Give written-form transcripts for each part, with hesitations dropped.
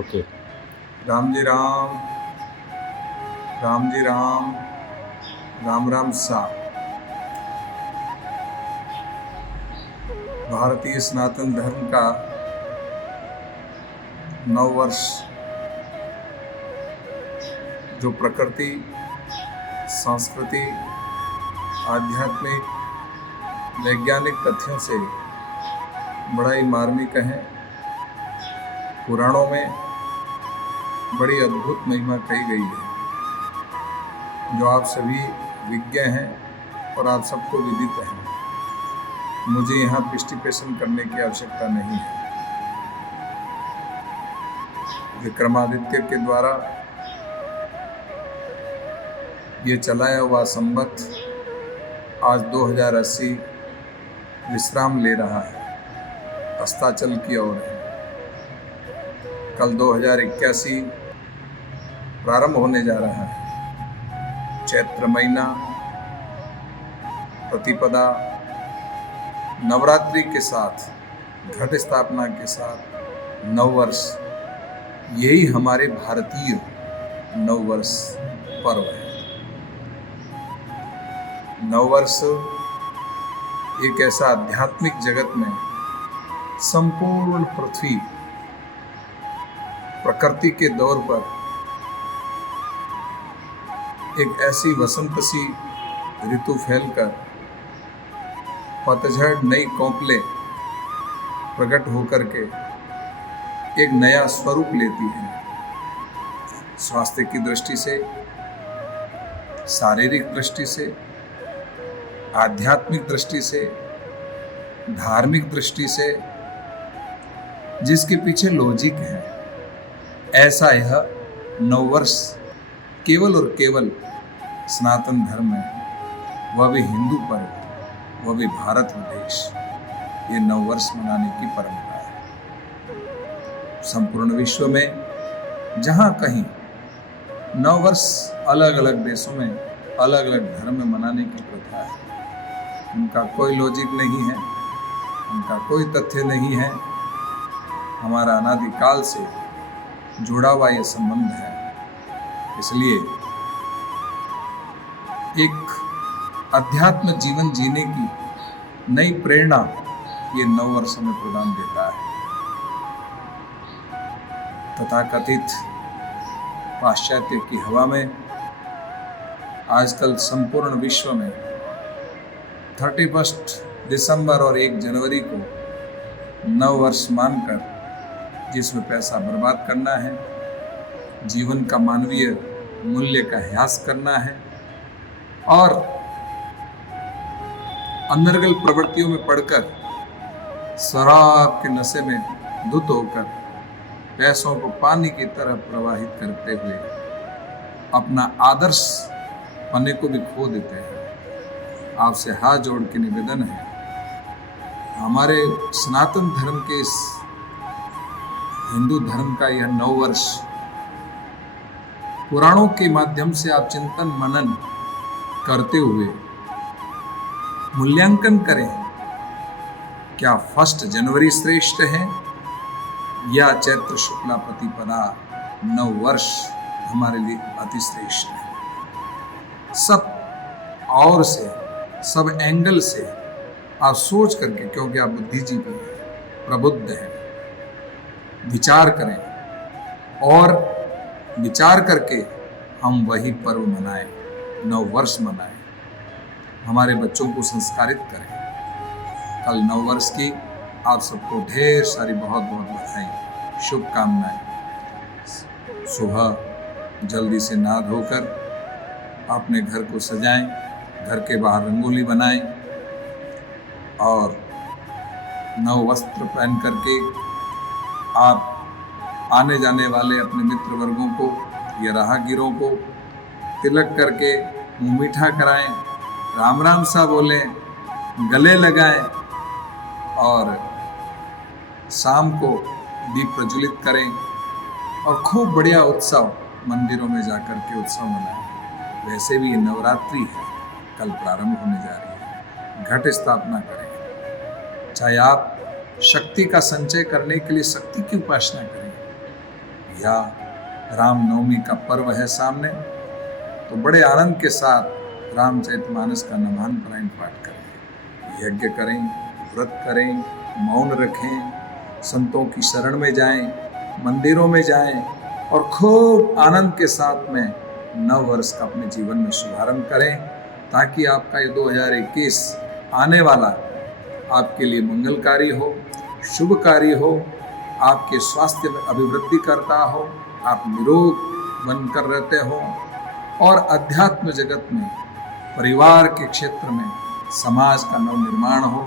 Okay. Ram ji Ram, Ram ji Ram, Ram Ram सा। भारतीय सनातन धर्म का नव वर्ष जो प्रकृति, संस्कृति, आध्यात्मिक, वैज्ञानिक तथ्यों से बड़ा ही मार्मिक है। पुराणों में बड़ी अद्भुत महिमा कही गई है जो आप सभी विज्ञ हैं और आप सबको विदित है। मुझे यहाँ पृष्ठपोषण करने की आवश्यकता नहीं है। विक्रमादित्य के द्वारा ये चलाया हुआ संवत आज 2080 विश्राम ले रहा है, अस्ताचल की ओर है। कल 2081 प्रारंभ होने जा रहा है। चैत्र महीना, प्रतिपदा, नवरात्रि के साथ, घट स्थापना के साथ नववर्ष, यही हमारे भारतीय नववर्ष पर्व है। नववर्ष एक ऐसा आध्यात्मिक जगत में संपूर्ण पृथ्वी प्रकृति के दौर पर एक ऐसी वसंत सी ऋतु फैलकर पतझड़ नई कोपले प्रकट होकर के एक नया स्वरूप लेती है। स्वास्थ्य की दृष्टि से, शारीरिक दृष्टि से, आध्यात्मिक दृष्टि से, धार्मिक दृष्टि से, जिसके पीछे लॉजिक है, ऐसा यह नववर्ष केवल और केवल सनातन धर्म है, वह भी हिंदू पर्व, वह भी भारत देश, ये नववर्ष मनाने की परंपरा है। संपूर्ण विश्व में जहाँ कहीं नववर्ष अलग अलग देशों में अलग अलग धर्म में मनाने की प्रथा है। उनका कोई लॉजिक नहीं है, उनका कोई तथ्य नहीं है। हमारा अनादिकाल से जुड़ा हुआ यह संबंध है। इसलिए एक अध्यात्म जीवन जीने की नई प्रेरणा ये नववर्ष में प्रदान देता है। तथाकथित पाश्चात्य की हवा में आजकल संपूर्ण विश्व में 31 दिसंबर और 1 जनवरी को नववर्ष मानकर जिसमें पैसा बर्बाद करना है, जीवन का मानवीय मूल्य का ह्रास करना है और अनर्गल प्रवृत्तियों में पड़कर शराब के नशे में धुत होकर पैसों को पानी की तरह प्रवाहित करते हुए अपना आदर्श पने को भी खो देते हैं। आपसे हाथ जोड़ के निवेदन है, हमारे सनातन धर्म के इस हिंदू धर्म का यह नववर्ष पुराणों के माध्यम से आप चिंतन मनन करते हुए मूल्यांकन करें, क्या 1 जनवरी श्रेष्ठ है या चैत्र शुक्ला प्रतिपदा नववर्ष हमारे लिए अति श्रेष्ठ है। सब और से, सब एंगल से आप सोच करके, क्योंकि आप बुद्धिजीवी हैं, प्रबुद्ध हैं, विचार करें और विचार करके हम वही पर्व मनाएं, नववर्ष मनाएं, हमारे बच्चों को संस्कारित करें। कल नववर्ष की आप सबको ढेर सारी बहुत बहुत बधाई, शुभकामनाएं। सुबह जल्दी से नहा धोकर अपने घर को सजाएं, घर के बाहर रंगोली बनाएं और नव वस्त्र पहन करके आप आने जाने वाले अपने मित्र वर्गों को या राहगीरों को तिलक करके मुँह मीठा कराएं, राम राम सा बोलें, गले लगाएं और शाम को दीप प्रज्वलित करें और खूब बढ़िया उत्सव मंदिरों में जाकर के उत्सव मनाएं। वैसे भी ये नवरात्रि है, कल प्रारंभ होने जा रही है। घट स्थापना करें, चाहे आप शक्ति का संचय करने के लिए शक्ति की उपासना करें अयोध्या रामनवमी का पर्व है सामने, तो बड़े आनंद के साथ रामचरितमानस का नवान पारायण पाठ करें, यज्ञ करें, व्रत करें, मौन रखें, संतों की शरण में जाएं, मंदिरों में जाएं और खूब आनंद के साथ में नव वर्ष का अपने जीवन में शुभारंभ करें, ताकि आपका ये 2021 आने वाला आपके लिए मंगलकारी हो, शुभकारी हो, आपके स्वास्थ्य में अभिवृद्धि करता हो, आप निरोग बनकर रहते हो और अध्यात्म जगत में, परिवार के क्षेत्र में समाज का नवनिर्माण हो,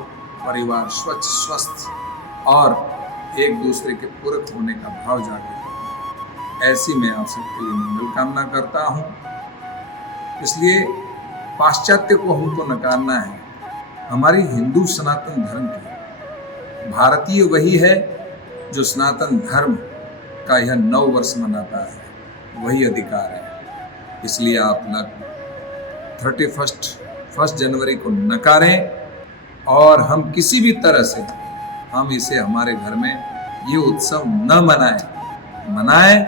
परिवार स्वच्छ स्वस्थ और एक दूसरे के पूरक होने का भाव जागृत हो। ऐसी मैं आप सबके लिए मंगल कामना करता हूँ। इसलिए पाश्चात्य को हमको नकारना है। हमारी हिंदू सनातन धर्म की, भारतीय वही है जो सनातन धर्म का यह 9 वर्ष मनाता है, वही अधिकार है। इसलिए आप 1 जनवरी को नकारें और हम किसी भी तरह से हम इसे हमारे घर में ये उत्सव न मनाएं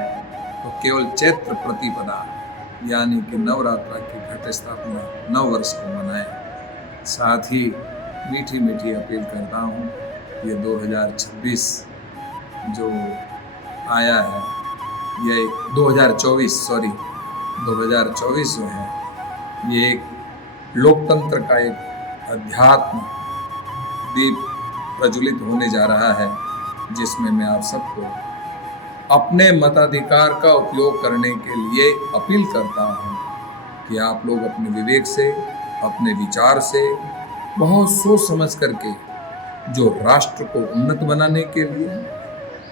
तो केवल चैत्र प्रतिपदा यानी कि नवरात्रा की घट स्थापना 9 वर्ष को मनाएं। साथ ही मीठी मीठी अपील करता हूँ, ये 2026 जो आया है, ये 2024 जो है, ये एक लोकतंत्र का एक अध्यात्म दीप प्रज्वलित होने जा रहा है, जिसमें मैं आप सबको अपने मताधिकार का उपयोग करने के लिए अपील करता हूँ कि आप लोग अपने विवेक से, अपने विचार से, बहुत सोच समझ करके जो राष्ट्र को उन्नत बनाने के लिए,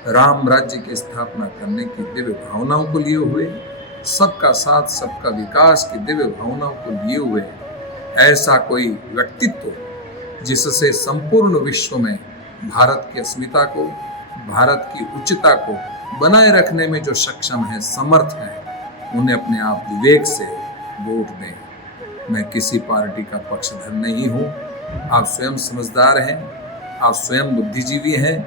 राम राज्य की स्थापना करने की दिव्य भावनाओं को लिए हुए, सबका साथ सबका विकास की दिव्य भावनाओं को लिए हुए ऐसा कोई व्यक्तित्व जिससे संपूर्ण विश्व में भारत की अस्मिता को, भारत की उच्चता को बनाए रखने में जो सक्षम है, समर्थ है, उन्हें अपने आप विवेक से वोट दें। मैं किसी पार्टी का पक्षधर नहीं हूँ, आप स्वयं समझदार हैं, आप स्वयं बुद्धिजीवी हैं।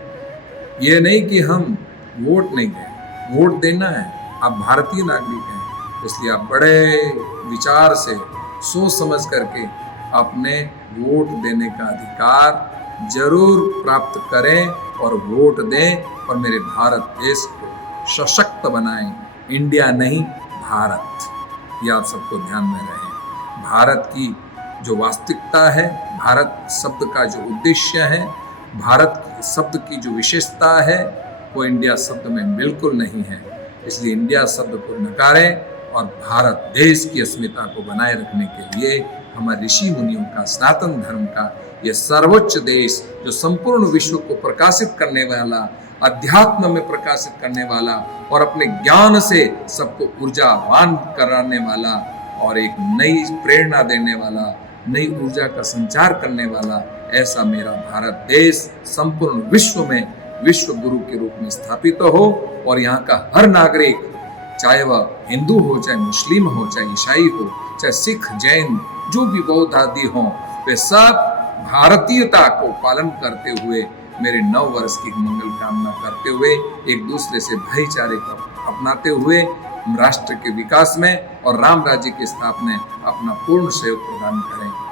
ये नहीं कि हम वोट नहीं दें, वोट देना है। आप भारतीय नागरिक हैं, इसलिए आप बड़े विचार से सोच समझ करके अपने वोट देने का अधिकार जरूर प्राप्त करें और वोट दें और मेरे भारत देश को सशक्त बनाएं। इंडिया नहीं, भारत, ये आप सबको ध्यान में रहे। भारत की जो वास्तविकता है, भारत शब्द का जो उद्देश्य है, भारत शब्द की जो विशेषता है, वो इंडिया शब्द में बिल्कुल नहीं है। इसलिए इंडिया शब्द को नकारें और भारत देश की अस्मिता को बनाए रखने के लिए हमारे ऋषि मुनियों का, सनातन धर्म का यह सर्वोच्च देश, जो संपूर्ण विश्व को प्रकाशित करने वाला, अध्यात्म में प्रकाशित करने वाला और अपने ज्ञान से सबको ऊर्जावान कराने वाला और एक नई प्रेरणा देने वाला, नई ऊर्जा का संचार करने वाला, ऐसा मेरा भारत देश संपूर्ण विश्व में विश्व गुरु के रूप में स्थापित हो और यहाँ का हर नागरिक, चाहे वह हिंदू हो, चाहे मुस्लिम हो, चाहे ईसाई हो, चाहे सिख, जैन, जो भी बौद्ध आदि हो, वे सब भारतीयता को पालन करते हुए मेरे 9 वर्ष की मंगल कामना करते हुए एक दूसरे से भाईचारे को अपनाते हुए राष्ट्र के विकास में और राम राज्य की स्थापना में अपना पूर्ण सहयोग प्रदान करें।